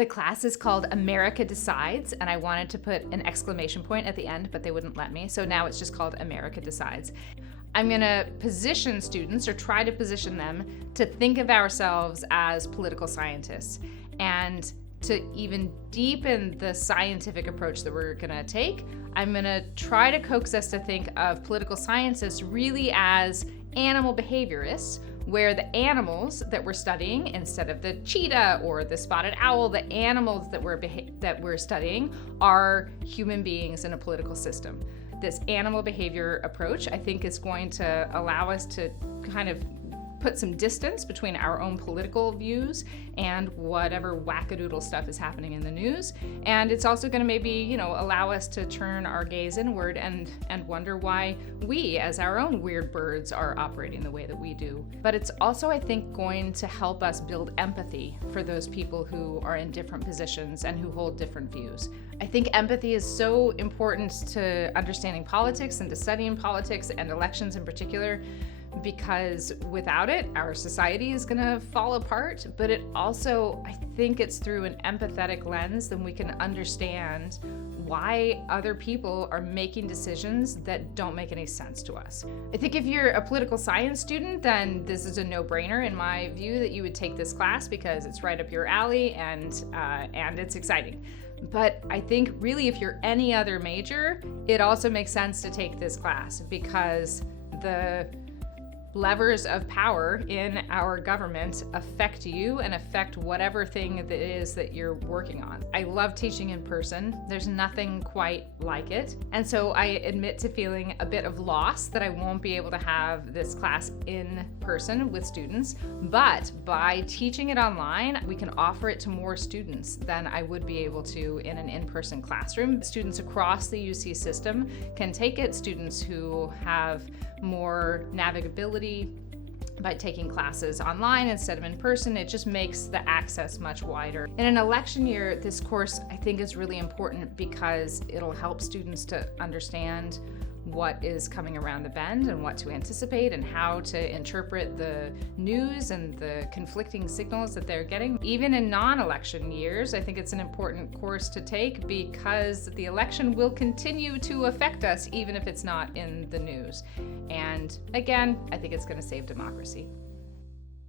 The class is called America Decides, and I wanted to put an exclamation point at the end, but they wouldn't let me. So now it's just called America Decides. I'm going to position students, or try to position them, to think of ourselves as political scientists, and to even deepen the scientific approach that we're going to take, I'm going to try to coax us to think of political scientists really as animal behaviorists, where the animals that we're studying, instead of the cheetah or the spotted owl, the animals that we're studying are human beings in a political system. This animal behavior approach, I think, is going to allow us to kind of put some distance between our own political views and whatever wackadoodle stuff is happening in the news. And it's also going to maybe, allow us to turn our gaze inward and wonder why we, as our own weird birds, are operating the way that we do. But it's also, I think, going to help us build empathy for those people who are in different positions and who hold different views. I think empathy is so important to understanding politics and to studying politics and elections in particular, because without it, our society is going to fall apart. But it also, I think it's through an empathetic lens that we can understand why other people are making decisions that don't make any sense to us. I think if you're a political science student, then this is a no-brainer in my view that you would take this class, because it's right up your alley and it's exciting. But I think really if you're any other major, it also makes sense to take this class, because the levers of power in our government affect you and affect whatever thing that it is that you're working on. I love teaching in person. There's nothing quite like it. And so I admit to feeling a bit of loss that I won't be able to have this class in person with students. But by teaching it online, we can offer it to more students than I would be able to in an in-person classroom. Students across the UC system can take it. Students who have more navigability by taking classes online instead of in person, it just makes the access much wider. In an election year, this course I think is really important because it'll help students to understand what is coming around the bend and what to anticipate and how to interpret the news and the conflicting signals that they're getting. Even in non-election years, I think it's an important course to take because the election will continue to affect us even if it's not in the news. And again, I think it's going to save democracy.